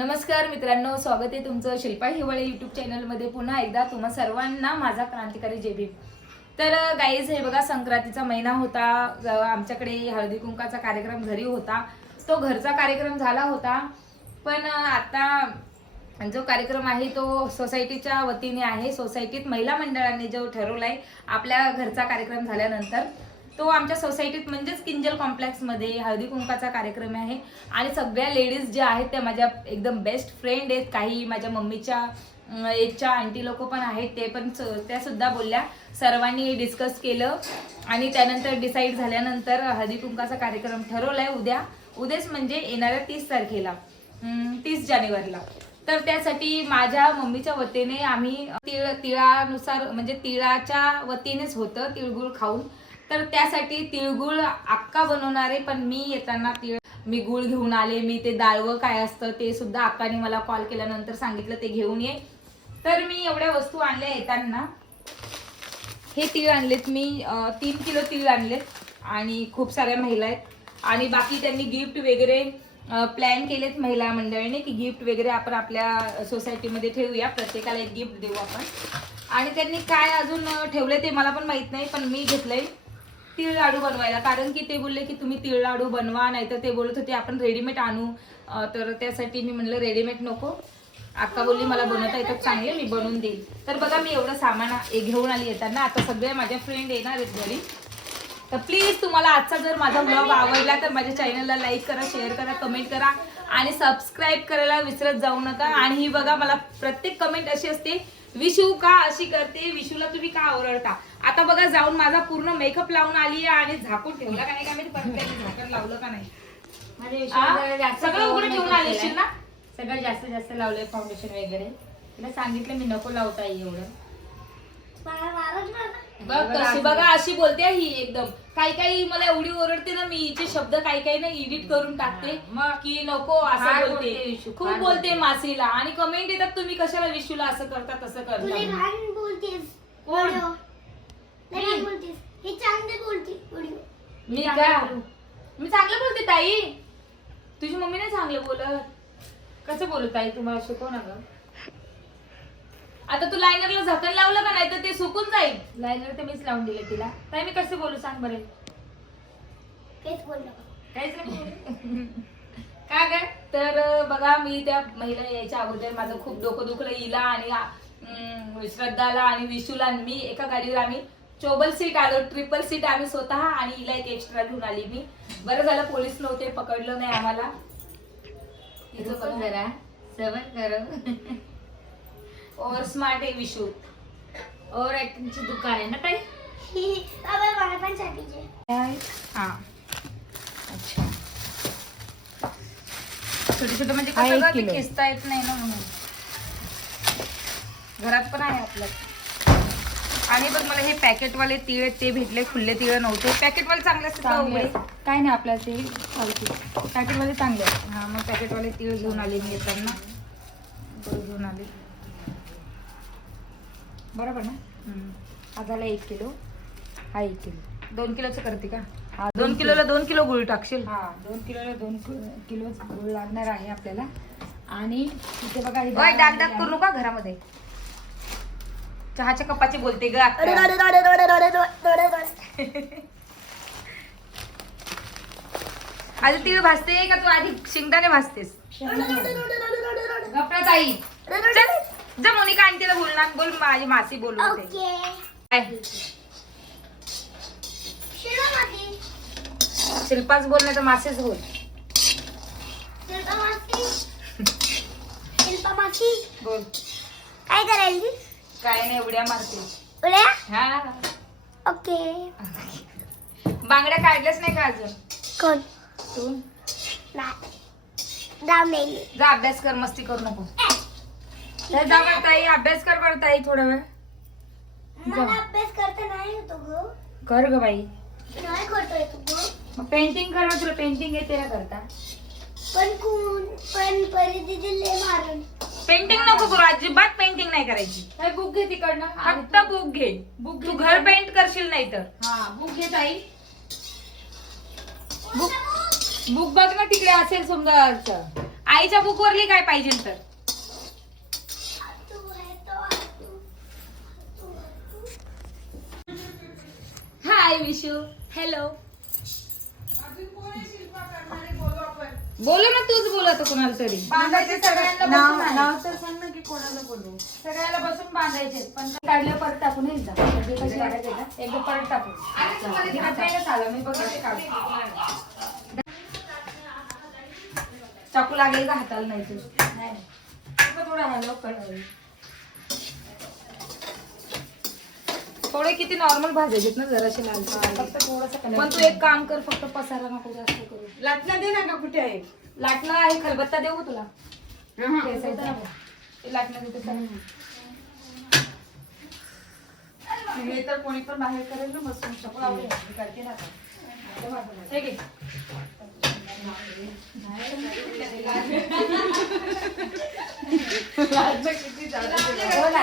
नमस्कार मित्रांनो स्वागत आहे तुमचं शिल्पा हिवाळे यूट्यूब चॅनलमध्ये पुन्हा एकदा तुम्हा सर्वांना माझा क्रांतिकारी जेबी तर गाईज हे बघा संक्रांतीचा महिना होता. आमच्याकडे हळदी कुंकाचा कार्यक्रम घरी होता. तो घरचा कार्यक्रम झाला होता. पण आता जो कार्यक्रम आहे तो सोसायटीच्या वतीने आहे. सोसायटीत महिला मंडळाने जो ठरवला आहे आपल्या घरचा कार्यक्रम झाल्यानंतर तो आमच्या सोसायटीत म्हणजेच किंजल कॉम्प्लेक्समध्ये हळदी कुंकाचा कार्यक्रम आहे. आणि सगळ्या लेडीज ज्या आहेत त्या माझ्या एकदम बेस्ट फ्रेंड आहेत. काही माझ्या मम्मीच्या एजच्या आंटी लोक पण आहेत. ते पण त्यासुद्धा त्या सुद्धा बोलल्या. सर्वांनी डिस्कस केलं. आणि त्यानंतर डिसाईड झाल्यानंतर हळदी कुंकाचा कार्यक्रम ठरवलाय उद्या. उद्याच म्हणजे येणाऱ्या तीस तारखेला. तीस जानेवारीला. तर त्यासाठी माझ्या मम्मीच्या वतीने आम्ही तिळ तिळानुसार म्हणजे तिळाच्या वतीनेच होतं तिळगुळ खाऊन. तर त्यासाठी तिळगुळ अक्का बनवणारे पण मी येताना तिळ मी गुळ घेऊन आले मी ते दाळवं काय असतं ते सुद्धा अक्काने मला कॉल केल्यानंतर सांगितलं ते घेऊन ये. तर मी एवढ्या वस्तू आणल्या येताना. हे तीळ आणलेत मी तीन किलो तीळ आणलेत आणि खूप साऱ्या महिला आहेत. आणि बाकी त्यांनी गिफ्ट वगैरे प्लॅन केलेत महिला मंडळीने की गिफ्ट वगैरे आपण आपल्या सोसायटीमध्ये ठेवूया. प्रत्येकाला एक गिफ्ट देऊ आपण. आणि त्यांनी काय अजून ठेवलं ते मला पण माहीत नाही पण मी घेतलंय. तिळ लाडू बनवायला. कारण की ते बोलले की तुम्ही तिळ लाडू बनवा नाहीतर ते बोलत होते आपण रेडीमेड आणू. तर त्यासाठी मी म्हणलं रेडीमेड नको. अक्का बोलली मला बनवता येतात चांगले मी बनवून देईल तर बघा मी एवढं सामान घेऊन आली येताना. आता सगळे माझ्या फ्रेंड येणार आहेत घरी. तर प्लीज तुम्हाला आजचा जर माझा ब्लॉग आवडला तर माझ्या चॅनलला लाईक करा शेअर करा कमेंट करा. आणि सबस्क्राईब करायला विसरत जाऊ नका. आणि ही बघा मला प्रत्येक कमेंट अशी असते विशू का? अशी करते. विशूला तुम्ही का ओरडता? आता बघा जाऊन माझा पूर्ण मेकअप लावून आली आहे आणि झाकून ठेवला का नाही का पण त्यांनी झाकण लावलं का नाही? सगळं उघडं ठेवून आली असशील केलाय. ना सगळं जास्त जास्त लावलंय फाउंडेशन वगैरे. तिला सांगितलं मी नको लावता एवढं. बघ कशी बघा अशी बोलते ही एकदम. काही काही मला एवढी ओरडते ना मी हिचे शब्द काही काही ना एडिट करून टाकते. मग? की नको असं बोलते. खूप बोलते. मासीला आणि कमेंट येतात तुम्ही कशाला विशूला असं करता तसं करता? कोण? बोलतेस हे चांगले बोलते मी का. मी चांगलं बोलते ताई. तुझी मम्मी नाही चांगलं बोलत. कसं बोलत ताई? तुम्हाला शिकव ना ग. आता तू लायनरला झाकण लावलं का नाही तर ते सुकून जाईल? लायनर तर मीच लावून दिले तिला. ताई मी कसं बोलू? सांग बरं. तेच बोललो. काहीच नाही बोलू. काय काय तर बघा मी त्या महिला यायच्या अगोदर माझं खूप डोकं दुखलं. हिला आणि अं, श्रद्धाला आणि विशूला आणि मी एका गाडीवर आम्ही चोबल सीट आलो ट्रिपल सीट आम्ही स्वतः आणि हिला एक एक्स्ट्रा घेऊन आली मी. बरं झालं पोलीस नव्हते पकडलं नाही आम्हाला. तिचं पण जरा सबर करो. ओव्हर स्मार्ट आहे विशू. ओव्हर ऍक्टिंगची दुकान आहे ना ताई? ही हा. अच्छा. छोटे छोटे म्हणजे कसं किलो. खेचता येत नाही ना म्हणून. घरात पण आहे आपल्या आणि बघ मला हे पॅकेटवाले तिळ ते भेटले खुल्ले तिळ नव्हते. पॅकेटवाले चांगले असतात का चांगले. उघडे? काय नाही आपल्या ते पॅकेटवाले चांगले आहेत. हा मग पॅकेटवाले तिळ घेऊन आले मी येताना. घेऊन आले. बरोबर ना. हा झाला एक किलो हा एक किलो. दोन किलोचं करते का? हा दोन किलोला दोन किलो गुळ टाकशील? हा दोन किलोला दोन किलो गुळ लागणार आहे आपल्याला. आणि तिथे बघा ही डाग डाग करू. नका घरामध्ये. चहाच्या कपाची बोलते ग अक्का. आधी तीळ भाजते का? तू आधी शेंगदाणे भाजतेस गप्पा ताई. चल जा मोनिका आंटीला बोलणार बोल माझी मासी बोलू शिल्पाच बोल नाही तर मासेच बोल. बोल. काय करायली? काय नाही उड्या मारते. उड्या? हा. ओके. बांगड्या काढल्याच नाही का अजून? कोण? तू? नाही. जा अभ्यास कर मस्ती करू नको. जा बरं ताई अभ्यास कर बरं ताई थोडा वेळ. मला अभ्यास करता नाही ग. कर ग बाई. नाही करतोय तू ग. पेंटिंग कर तुला पेंटिंग येते ना करता. पण कोण? पण परिस्थिती लय मारण पेंटिंग नको करू अजिबात पेंटिंग नाही करायची. ताई बुक घे तिकडनं. फक्त बुक घे. बुक तू घे घर पेंट करशील नाही तर. हा बुक घे ताई. बुक बुक बघ ना तिकडे असेल समजा आई आईच्या बुक वरली काय पाहिजे तर. तू आहे तो तू हाय विशू हॅलो बोलो ना तूच बोलत कोणाला तरी. बांधायचे सगळ्यांना नाव बसून आहे. नाव तर सांग ना की कोणाला बोलू. सगळ्याला बसून बांधायचे. पण काढलं परत टाकून कशी का? एकदा परत टाकून. मी बघते काढून चाकू लागेल का हाताला? नाही तू नाही. थोडं हलव कळलं थोडे किती नॉर्मल भाजायचे ना जराशे लाल फक्त थोडंसं पण तू एक काम कर फक्त पसारा नको जास्त करू. लाटणं दे ना का कुठे आहे? लाटणं आहे खलबत्ता देऊ का तुला. ते लाटणं देते हे. तर कोणी पण बाहेर करेल ना बसून. मी करते ना आता. हे घे. हो ना.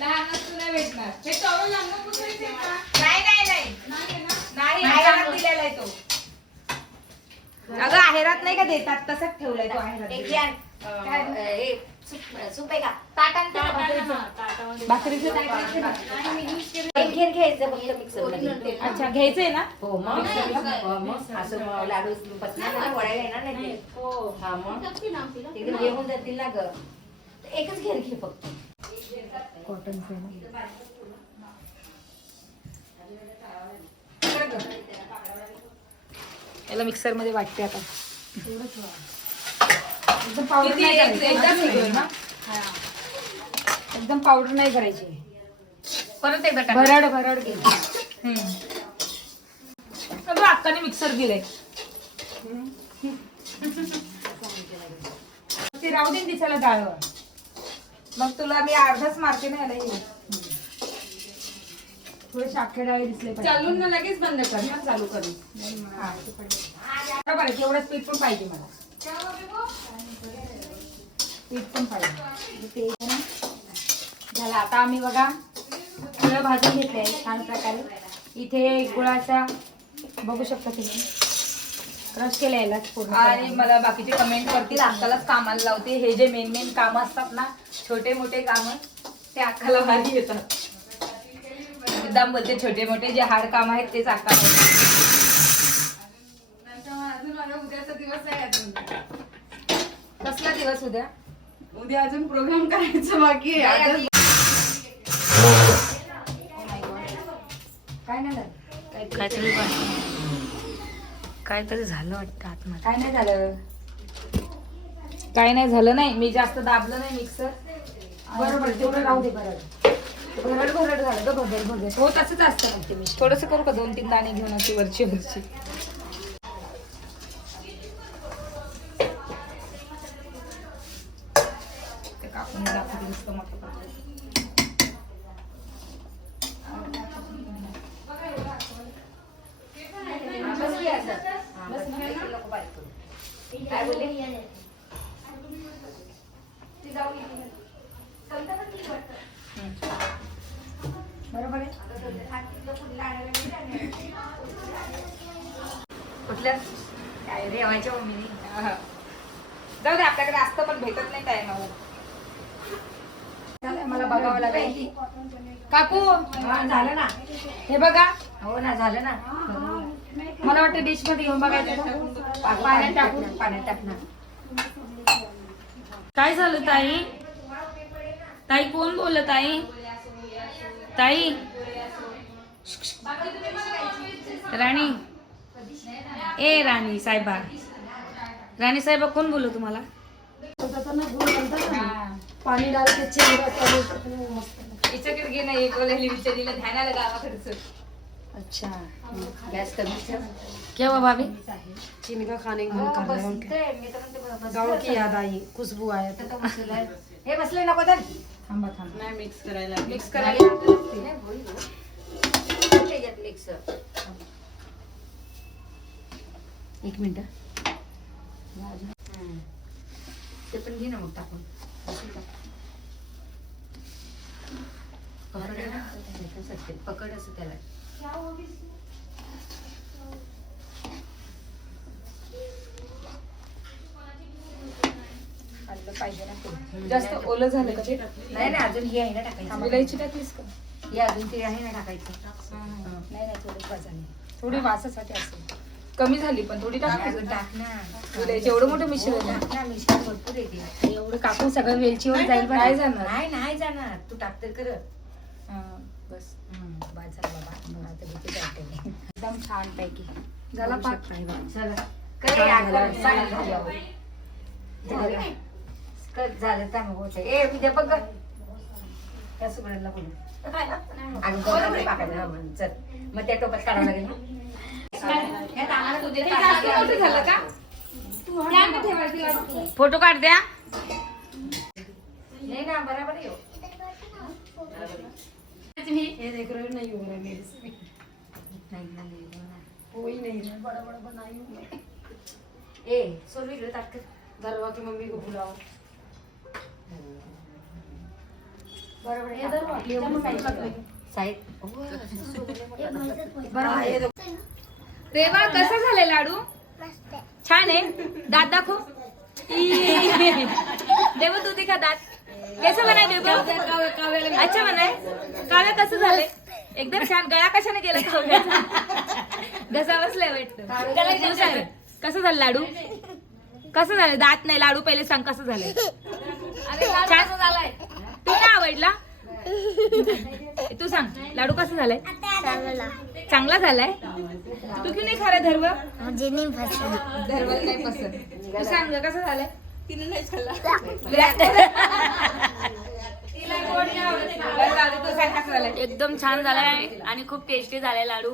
लहान असतो नाही भेटणार हे टॉवेल लहान पुसायचे का? नाही नाही नाही. नाही आहेरात दिलेला आहे तो. अगं आहेरात नाही का देतात? तसंच ठेवलाय तो आहेरात सूप आहे का? ताट आणते ना भाकरीचं. भाकरीचं ताट आणते ना. एक घेर घ्यायचं फक्त मिक्सरमध्ये. अच्छा घ्यायचंय ना? हो मग. हो, मग. असं लाडू ना येणार नाही ते. हो. हा मग. घेऊन जातील ना ग. एकच घेर घे फक्त. कॉटनचं याला मिक्सरमध्ये वाटते आता. एकदम पावडर नाही करायची. एकदम पावडर नाही करायची. परत एकदा. भरड भरड. अगं अक्काने मिक्सर दिलंय ते राहू दे दिसायला डाळवर मग तुला मी अर्धाच मारते ना याला हे. थोडे शाखे डाळे दिसले पाहिजे चालून ना लगेच बंद कर मग चालू करू हा. बरोबर आहे तेवढंच पीठ पण पाहिजे मला पीठ पण पाहिजे ते. झालं आता आम्ही बघा फळं भाजून घेतले छान प्रकारे इथे गुळाचा बघू शकता तुम्ही क्रश केला यालाच पूर्ण आणि मला बाकीचे कमेंट करतील अक्कालाच कामाला लावते. हे जे मेन मेन काम असतात ना छोटे मोठे काम ते अक्काला भारी येतात. एकदम बोलते छोटे मोठे जे हार्ड काम आहेत तेच अक्का. अजून माझा उद्याचा दिवस आहे अजून. कसला दिवस उद्या? उद्या अजून प्रोग्राम करायचं बाकी आहे. आजच काय नाही झालं? काहीतरी काहीतरी झालं वाटतं आतमध्ये. काय नाही झालं? काय नाही झालं नाही. मी जास्त दाबलं नाही मिक्सर बरोबर तेवढं राहू दे भरड. भरड भरड झालं ग भरड भरड. हो तसंच असतं. मग ते मिश्रण. थोडस करू का दोन तीन दाणे घेऊन अशी वरची वरची ते कापून दाखवते नुसतं मोठं पण. बस की असं. हा, बस की. नको बारीक करू. काय बोलले? बरोबर आहे. कुठल्या? काय रेवायच्या मम्मीने हा. जाऊ दे आपल्याकडे असतं पण भेटत नाही टायमावर चालेल, मला बघावं लागेल. काकू! हा, झालं ना. हे बघा. हो ना झालं ना. मला वाटतं डिशमध्ये घेऊन बघायचं का? पाण्यात टाकून पाण्यात टाकणार. काय झालं ताई? ताई कोण बोलत ताई? ताई? राणी. ए राणी साहेबा. राणी साहेबा कोण बोललो तुम्हाला? पाणी हिच्याकडे घे नाही एक वेळेला विचारलेलं ध्यान आलं गावाकडचं अच्छा। गॅस कमी ठेव. केव्हा भाभी? चीनी का खाने का मन कर रहा है गाँव की याद आई खुशबू आया तो। तो. हे। बसले नको तर थांबा थांबा नाही मिक्स करायला मिक्स करायला लागते हो. एक मिनिट। ते पण घे ना मग टाकून पकड असं त्याला पाहिजे ना ते. जास्त ओलं झालं का ते? नाही नाही अजून ही आहे ना टाकायची. विलायची टाकलीस का? ही अजून ती आहे ना टाकायची. नाही नाही थोडी वाजाने थोडी वासासाठी असेल. कमी झाली पण थोडी नाही, टाक अजून. टाक ना. एवढं मोठं मिश्रण. टाक ना मिश्रण भरपूर येते एवढं काकू सगळं वेलचीवर जाईल. काय जाणार. नाही नाही जाणार. तू टाक तर कर बस. बाद झालं बाबा. आता भीती वाटते. एकदम छान पैकी. झाला. पाक झाली तर मग होते ए उद्या बघ. त्या सुगड्याला बोलू. चल. मग त्या टोपात काढावं लागेल झालं का. फोटो काढ द्या. नाही ना बरोबर आहे देख रहे हो, नहीं हो रहा मेरे से नहीं बड़ा बड़ा बनाई हूँ मैं ए ताट कर की मम्मी को बुलाओ ये रेवा कसा झाले लाडू? छान आहे. दात दाखव. देव तू दिखा दात? कैसे बनाय देव अच्छा बनाय काव्या कसं झालंय? एकदम छान. गळा कशाने गेला काव्याचा? घसा बसलाय वाटतं. तू सांग, कसं झालं लाडू? कसं झालं? दात नाही. लाडू पहिले सांग कसं झालंय? छान. झालाय? तू नाही आवडला? तू सांग. लाडू कसं झालाय? चांगला झालाय? तू की नाही खरं धर्व धर्व नाही पसंत तू सांग कसं झालंय? तिने नाही एकदम छान झालाय आणि खूप टेस्टी झालाय लाडू.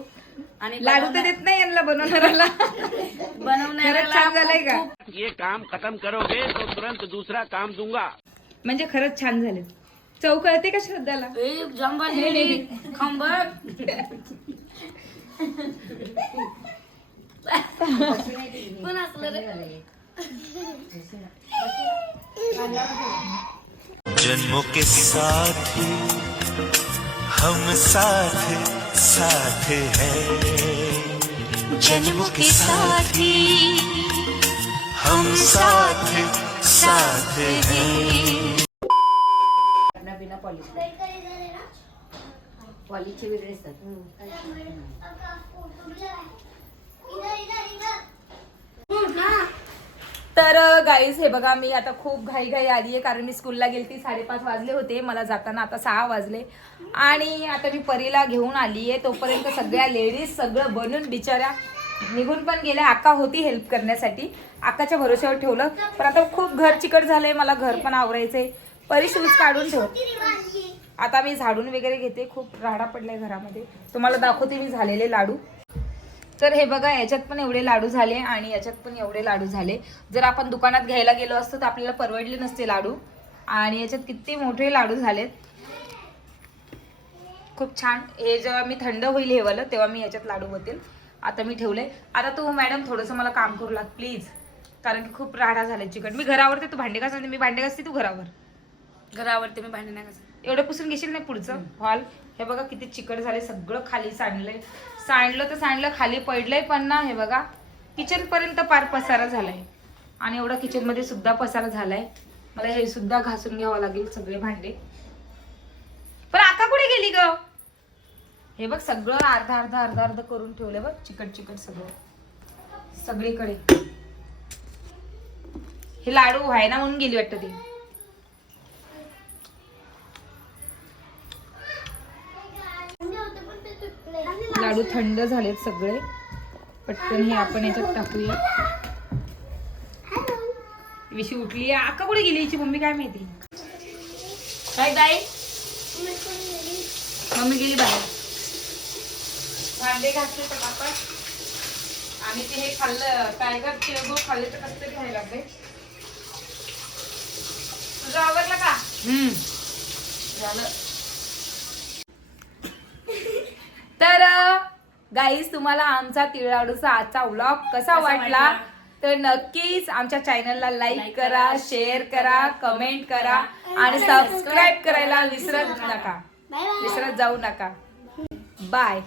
आणि लाडू तर देत नाही यांना बनवणाऱ्याला. बनवणाऱ्याला खरंच छान झालंय का? ये काम खत्म करोगे तो तुरंत दूसरा काम दूंगा. म्हणजे खरंच छान झाले चव कळते का श्रद्धाला? जंबालेली खंबर कोण असलं रे? जन्मों के साथ ही हम साथ साथ हैं। जन्मों के साथ ही हम साथ साथ हैं। बिना बिना पॉलिश पॉलिशचे वेगळे असतात तर गाईज हे बघा मी आता खूप घाई घाई आली आहे कारण मी स्कूलला गेलती साडेपाच वाजले होते. मला जाताना आता सहा वाजले. आणि आता मी परीला घेऊन आली आहे तोपर्यंत सगळ्या लेडीज सगळं बनून बिचाऱ्या निघून पण गेल्या. आका होती हेल्प करण्यासाठी. आकाच्या भरोश्यावर ठेवलं. पण आता खूप घर चिकट झालंय. मला घर पण आवरायचंय. परी शूज काढून ठेव. आता मी झाडून वगैरे घेते. खूप राडा पडलाय घरामध्ये. तुम्हाला दाखवते मी झालेले लाडू. तर हे बघा याच्यात पण एवढे लाडू झाले आणि याच्यात पण एवढे लाडू झाले. जर आपण दुकानात घ्यायला गेलो असतो तर आपल्याला परवडले नसते लाडू. आणि याच्यात किती मोठे लाडू झालेत. खूप छान. हे जेव्हा मी थंड होईल हे वालं तेव्हा मी याच्यात लाडू होतील आता मी ठेवले आता तू मॅडम थोडंसं मला काम करू लाग प्लीज. कारण की खूप राडा झाले चिकट. मी घरावर ते तू भांडे घास मी भांडे घासते तू घरावर. घरावरती मी भांडे नाही घासत. एवढं पुसून घेशील नाही पुढचं? हॉल. हे बघा किती चिकट झाले. सगळं खाली सांडलंय. सांडलं तर सांडलं खाली पडलंय पण ना हे बघा. किचनपर्यंत पार पसारा झालाय. आणि एवढा किचनमध्ये सुद्धा पसारा झालाय. मला हे सुद्धा घासून घ्यावं लागेल सगळे भांडे. पण आका कुठे गेली ग? हे बघ सगळं अर्धा अर्धा अर्धा अर्ध करून ठेवलंय बघ चिकट चिकट सगळं. सगळीकडे. हे लाडू व्हायना म्हणून गेली वाटतं ती. लाडू थंड झालेत सगळे. पटकन हे आपण याच्यात टाकूया. विशी उठली. आका कुठे गेली हिची मम्मी काय माहिती? काय गाय मम्मी गेली बाहेर. भांडे घासले पटापट आणि ते हे खाल्लं. टायगर तिळगुळ खाल्ले तर कसं तरी घ्यायला लागले. तुझं आवडलं का? झालं तर गाईज तुम्हाला आमचा तिळाडूचा आजचा व्लॉग कसा वाटला? तर नक्कीच आमच्या चॅनलला लाईक करा शेअर करा कमेंट करा आणि सबस्क्राईब करायला विसरत नका. विसरत जाऊ नका. बाय